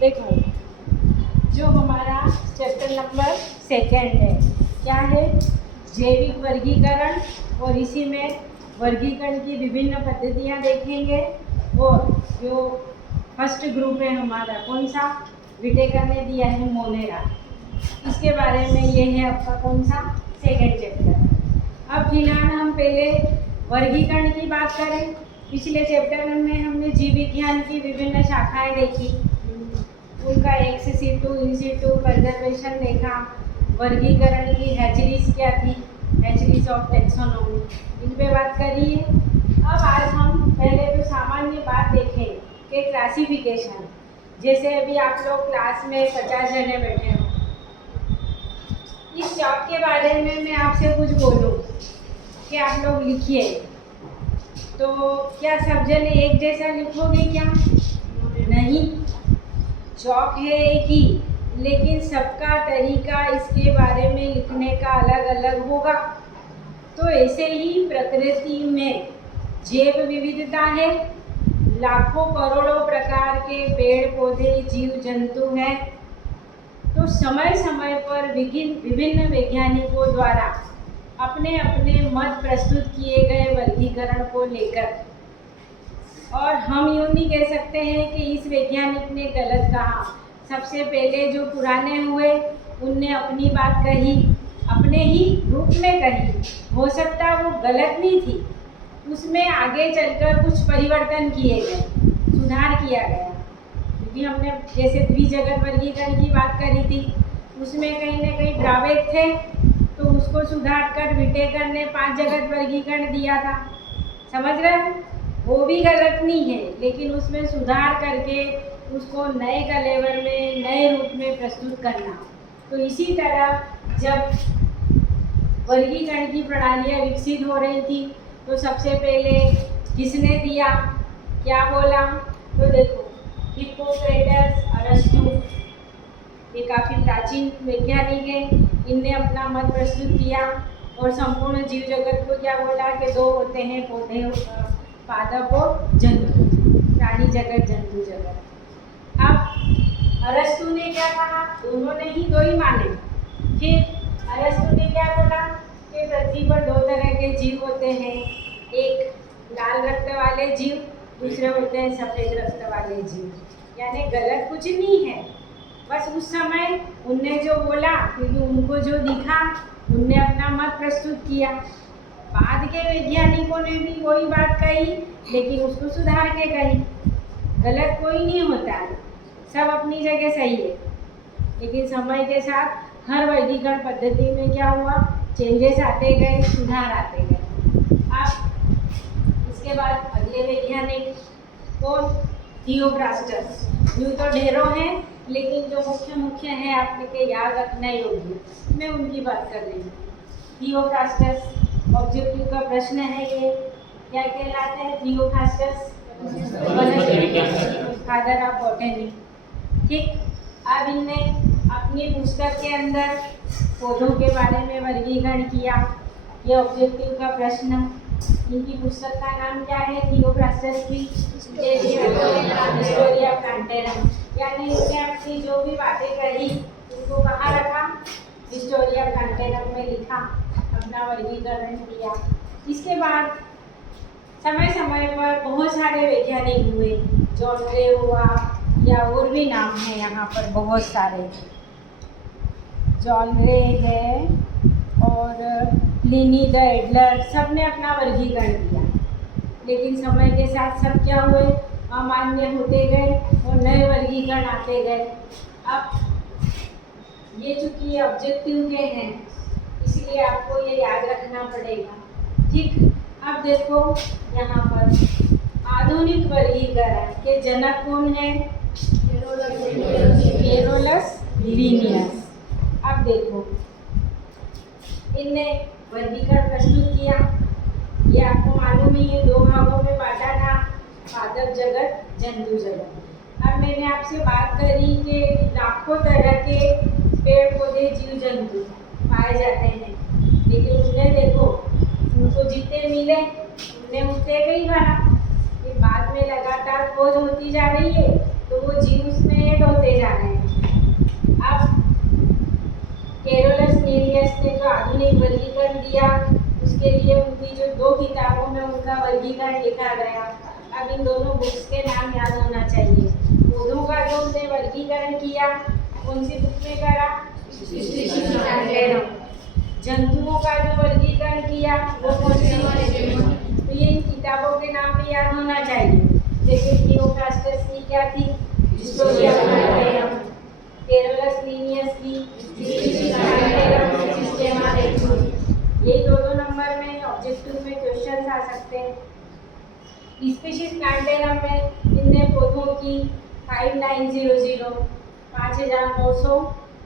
देखो, जो हमारा चैप्टर नंबर 2 है, क्या है? जैविक वर्गीकरण। और इसी में वर्गीकरण की विभिन्न पद्धतियाँ देखेंगे। और जो फर्स्ट ग्रुप है हमारा, कौन सा? विटेकर ने दिया है मोनेरा। इसके बारे में ये है आपका कौन सा? 2nd chapter. अब फिलहाल हम पहले वर्गीकरण की बात करें। पिछले चैप्टर में हमने जीव विज्ञान की विभिन्न शाखाएं देखी, उनका एक्स सिटू, इन सिटू, कंजर्वेशन देखा, वर्गीकरण की हैचरीज क्या थी, हैचरीज ऑफ टैक्सोनॉमी, इन पे बात करिए। अब आज हम पहले तो सामान्य बात देखें कि क्लासिफिकेशन। जैसे अभी आप लोग क्लास में 50 जने बैठे हो, इस जॉब के बारे में मैं आपसे कुछ बोलूं कि आप लोग लिखिए, तो क्या सब जने एक जैसा लिखोगे? क्या नहीं, चौक है एक ही, लेकिन सबका तरीका इसके बारे में लिखने का अलग अलग होगा। तो ऐसे ही प्रकृति में जैव विविधता है, लाखों करोड़ों प्रकार के पेड़ पौधे, जीव जंतु हैं। तो समय समय पर विभिन्न वैज्ञानिकों द्वारा अपने अपने मत प्रस्तुत किए गए वर्गीकरण को लेकर, और हम यूँ नहीं कह सकते हैं कि इस वैज्ञानिक ने गलत कहा। सबसे पहले जो पुराने हुए उनने अपनी बात कही, अपने ही रूप में कही। हो सकता वो गलत नहीं थी, उसमें आगे चलकर कुछ परिवर्तन किए गए, सुधार किया गया। क्योंकि हमने जैसे द्विजगत वर्गीकरण की बात करी थी, उसमें कहीं ना कहीं ड्राबैक थे, तो उसको सुधार कर विटेकर ने 5 जगत वर्गीकरण दिया था। समझ रहे हो? वो भी गलत नहीं है, लेकिन उसमें सुधार करके उसको नए कलेवर में, नए रूप में प्रस्तुत करना। तो इसी तरह जब वर्गीकरण की प्रणालियाँ विकसित हो रही थी, तो सबसे पहले किसने दिया, क्या बोला? तो देखो, हिप्पोक्रेटस, अरस्तु, ये काफ़ी प्राचीन वैज्ञानिक है, इनने अपना मत प्रस्तुत किया। और संपूर्ण जीव जगत को क्या बोला कि 2 होते हैं, पौधे, पादप और जंतु, प्राणी जगत, जंतु जगत। अब अरस्तु ने क्या कहा? दोनों ने ही 2 ही माने। फिर अरस्तु ने क्या बोला कि पृथ्वी पर 2 तरह के जीव होते हैं, एक लाल रक्त वाले जीव, दूसरे होते हैं सफ़ेद रक्त वाले जीव। यानी गलत कुछ नहीं है, बस उस समय उनने जो बोला, क्योंकि उनको जो दिखा उनने अपना मत प्रस्तुत किया। बाद के वैज्ञानिकों ने भी वही बात कही, लेकिन उसको सुधार के कही। गलत कोई नहीं होता है, सब अपनी जगह सही है। लेकिन समय के साथ हर वर्गीकरण पद्धति में क्या हुआ? चेंजेस आते गए, सुधार आते गए। अब इसके बाद अगले वैज्ञानिक कौन? थियोफ्रास्टस। यूँ तो ढेरों हैं, लेकिन जो मुख्य हैं आपने के याद रखना योग्य, मैं उनकी बात कर रही हूँ। थियोफ्रास्टस, ऑब्जेक्टिव का प्रश्न है ये, क्या कहलाते हैं थियोफ्रास्टस? Father of botany. ठीक। अब इनने अपनी पुस्तक के अंदर पौधों के बारे में वर्गीकरण किया, ये ऑब्जेक्टिव का प्रश्न। इनकी पुस्तक का नाम क्या है? थियोफ्रास्टस की हिस्टोरिया प्लांटेरम। यानी इसने अपनी जो भी बातें कही उनको कहाँ रखा? हिस्टोरिया प्लांटेरम में लिखा, अपना वर्गीकरण किया। इसके बाद समय समय पर बहुत सारे वैज्ञानिक हुए, जॉन रे हुआ, या और भी नाम है यहाँ पर बहुत सारे। जॉन रे है और प्लिनी द एडलर, सब ने अपना वर्गीकरण किया। लेकिन समय के साथ सब क्या हुए? अमान्य होते गए और नए वर्गीकरण आते गए। अब ये चूँकि ऑब्जेक्टिव के हैं, इसलिए आपको ये याद रखना पड़ेगा। ठीक। अब देखो यहाँ पर आधुनिक वर्गीकरण के जनक कौन है? Carolus Linnaeus. अब देखो, इनने वर्गीकरण प्रस्तुत किया। ये आपको मालूम ही है, 2 भागों में बांटा था, पादप जगत, जंतु जगत। अब मैंने आपसे बात करी कि लाखों तरह के पेड़ पौधे, जीव जंतु पाए जाते हैं, लेकिन उन्हें देखो, उनको जितने मिले उन्हें उतने ही भरा। फिर बाद बाद में लगातार खोज होती जा रही है, तो वो जीव उसमें ऐड होते जा रहे हैं। अब कैरोलस लिनियस ने जो आधुनिक वर्गीकरण दिया, उसके लिए उनकी जो 2 किताबों में उनका वर्गीकरण लिखा गया। अब इन दोनों बुक्स के नाम याद होना चाहिए। पौधों का जो उन्होंने वर्गीकरण किया, कौन सी बुक में करा? जंतुओं का जो वर्गीकरण किया, वो कौन सी? तो ये इन किताबों के नाम भी याद होना चाहिए। जैसे थियोफ्रास्टस की क्या थी? Historia plantarum. कैरोलस लिनियस की सिस्टेमा रेक्टम। ये 2 नंबर में ऑब्जेक्टिव में क्वेश्चन आ सकते हैं। स्पीशीज प्लांटेरम में इनने पौधों की 5900 5900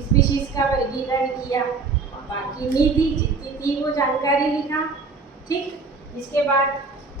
स्पीशीज का वर्गीकरण किया। बाकी नहीं थी, जितनी थी वो जानकारी लिखा। ठीक, इसके बाद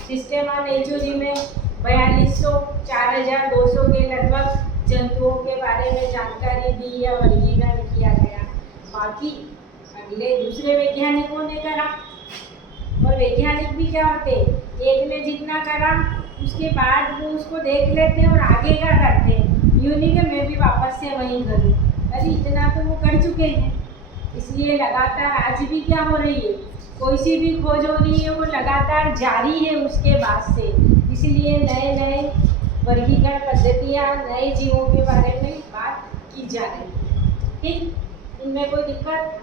सिस्टेमा नेचुरी में 4200 4200 के लगभग जंतुओं के बारे में जानकारी दी या वर्गीकरण किया गया। बाकी अगले दूसरे वैज्ञानिकों ने करा, और वैज्ञानिक भी क्या होते, एक ने जितना करा उसके बाद वो उसको देख लेते हैं और आगे क्या करते हैं। यूँ नहीं कि मैं भी वापस से वहीं करूँ, अरे इतना तो वो कर चुके हैं। इसलिए लगातार आज भी क्या हो रही है, कोई सी भी खोज हो रही है वो लगातार जारी है उसके बाद से। इसलिए नए नए वर्गीकरण पद्धतियाँ, नए जीवों के बारे में बात की जा रही है। ठीक, इनमें कोई दिक्कत?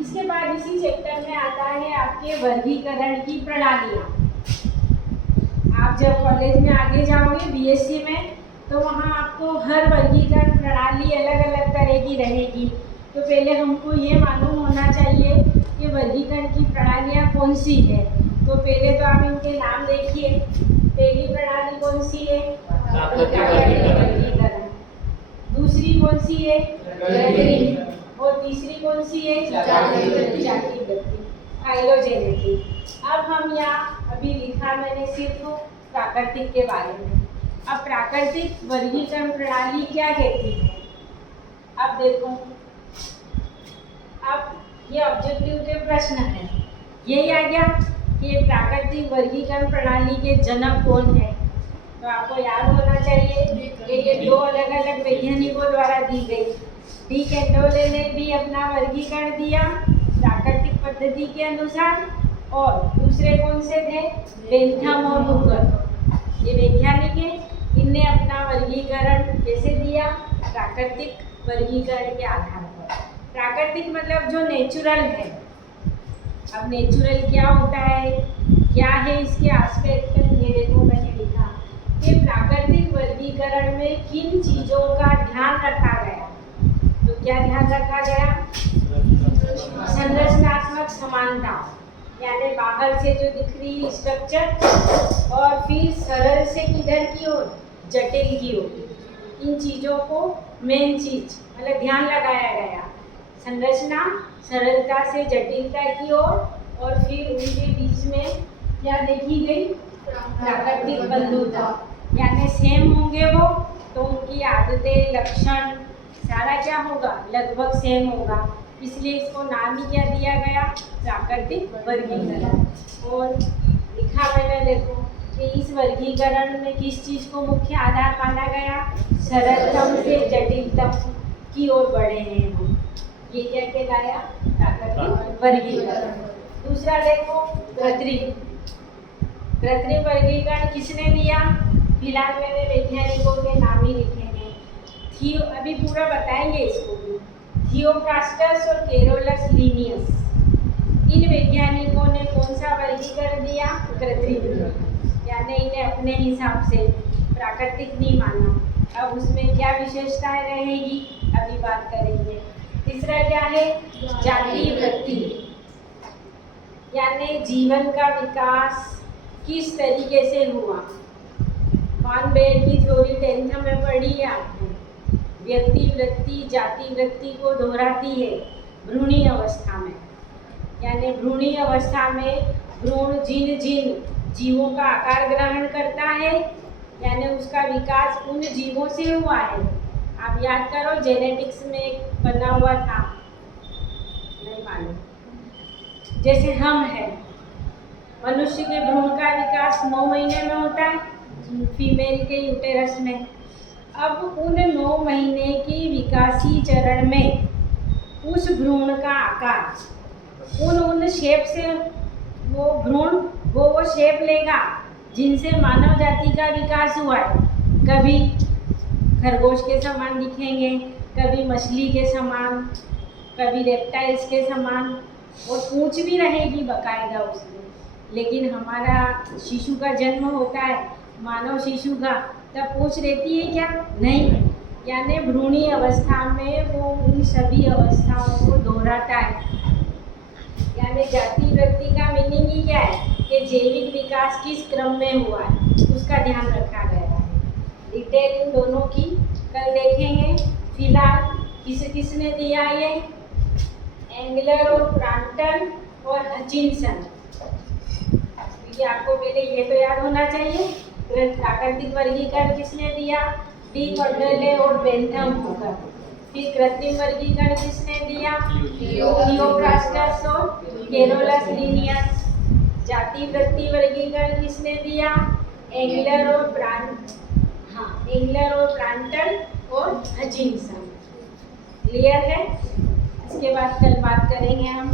इसके बाद इसी चैप्टर में आता है आपके वर्गीकरण की प्रणालियाँ। आप जब कॉलेज में आगे जाओगे बीएससी में, तो वहाँ आपको हर वर्गीकरण प्रणाली अलग अलग तरह की रहेगी। तो पहले हमको ये मालूम होना चाहिए कि वर्गीकरण की प्रणालियाँ कौन सी है। तो पहले तो आप इनके नाम देखिए। पहली प्रणाली कौन सी है? प्राकृतिक वर्गीकरण। दूसरी कौन सी है? कृत्रिम। और तीसरी कौन सी है? जाति वृत्ति, फाइलोजेनेटिक। अब हम यहाँ अभी लिखा मैंने सिर्फ प्राकृतिक के बारे में। अब प्राकृतिक वर्गीकरण प्रणाली क्या कहती है? अब देखो, अब ये ऑब्जेक्टिव के प्रश्न है। यही आ गया कि प्राकृतिक वर्गीकरण प्रणाली के जनक कौन है। तो आपको याद होना चाहिए कि ये 2 अलग अलग वैज्ञानिकों द्वारा दी गई। डी कैंडोले ने भी अपना वर्गीकरण दिया प्राकृतिक पद्धति के अनुसार, और दूसरे कौन से थे? बेंथम और हुकर। ये वैज्ञानिक हैं, इनने अपना वर्गीकरण कैसे दिया? प्राकृतिक वर्गीकरण के आधार पर। प्राकृतिक मतलब जो नेचुरल है। अब नेचुरल क्या होता है, क्या है इसके एस्पेक्ट? ये देखो मैंने लिखा कि प्राकृतिक वर्गीकरण में किन चीज़ों का ध्यान रखा गया। तो क्या ध्यान रखा गया? संरचनात्मक समानता, यानी बाहर से जो दिख रही स्ट्रक्चर, और फिर सरल से किधर की ओर? जटिल की ओर। इन चीज़ों को मेन चीज मतलब ध्यान लगाया गया। संरचना सरलता से जटिलता की ओर, और फिर उनके बीच में क्या देखी गई? प्राकृतिक बंधुता, यानी सेम होंगे वो तो उनकी आदतें, लक्षण सारा क्या होगा? लगभग सेम होगा। इसलिए इसको नाम ही क्या दिया गया? प्राकृतिक वर्गीकरण। और लिखा मैंने देखो कि इस वर्गीकरण में किस चीज़ को मुख्य आधार माना गया? सरलतम से जटिलतम की ओर बढ़े हैं हम। ये क्या कहलाया? प्राकृतिक वर्गीकरण। दूसरा देखो कृत्रिम। कृत्रिम वर्गीकरण किसने दिया? फिलहाल मैंने वैज्ञानिकों के नाम ही लिखे हैं। अभी पूरा बताएंगे इसको भी। थियोफ्रास्टस और कैरोलस लिनियस, इन वैज्ञानिकों ने कौन सा वर्गीकरण दिया? कृत्रिम, यानी इन्हें अपने हिसाब से प्राकृतिक नहीं माना। अब उसमें क्या विशेषताएं रहेगी अभी बात करेंगे। तीसरा क्या है? जाति वृत्ति, यानी जीवन का विकास किस तरीके से हुआ। वॉन बेयर की थ्योरी 10th में पढ़ी है आपने। व्यक्ति वृत्ति जाति वृत्ति को दोहराती है भ्रूणीय अवस्था में, यानी भ्रूणीय अवस्था में भ्रूण जिन जिन जीवों का आकार ग्रहण करता है, यानी उसका विकास उन जीवों से हुआ है। आप याद करो, जेनेटिक्स में एक बना हुआ था, नहीं मालूम, जैसे हम हैं, मनुष्य के भ्रूण का विकास 9 महीने में होता है, फीमेल के यूटेरस में। अब उन 9 महीने की विकासीय चरण में उस भ्रूण का आकार उन शेप से वो भ्रूण वो शेप लेगा जिनसे मानव जाति का विकास हुआ है। कभी खरगोश के समान दिखेंगे, कभी मछली के समान, कभी रेप्टाइल्स के समान, और पूंछ भी रहेगी बकायदा उसमें। लेकिन हमारा शिशु का जन्म होता है, मानव शिशु का, तब पूंछ रहती है क्या? नहीं। यानी भ्रूणीय अवस्था में वो उन सभी अवस्थाओं को दोहराता है। यानी जाति वृत्ति का मीनिंग ही क्या है कि जैविक विकास किस क्रम में हुआ है, उसका ध्यान रखा गया है। डिटेल इन दोनों की कल देखेंगे। फिलहाल किसने दिया ये? एंगलर और ब्रांटन और हचिंसन। क्योंकि आपको पहले ये तो याद होना चाहिए। प्राकृतिक वर्गीकरण किसने दिया? डी कर्डेले और बेंथम हुकर। फिर कृत्रिम वर्गीकरण किसने दिया? थियोफ्रास्टस और कैरोलस लिनियस। जाति वृत्ति वर्गीकरण किसने दिया? एंगलर और ब्रांटन और हचिंसन। क्लियर है? इसके बाद कल बात करेंगे हम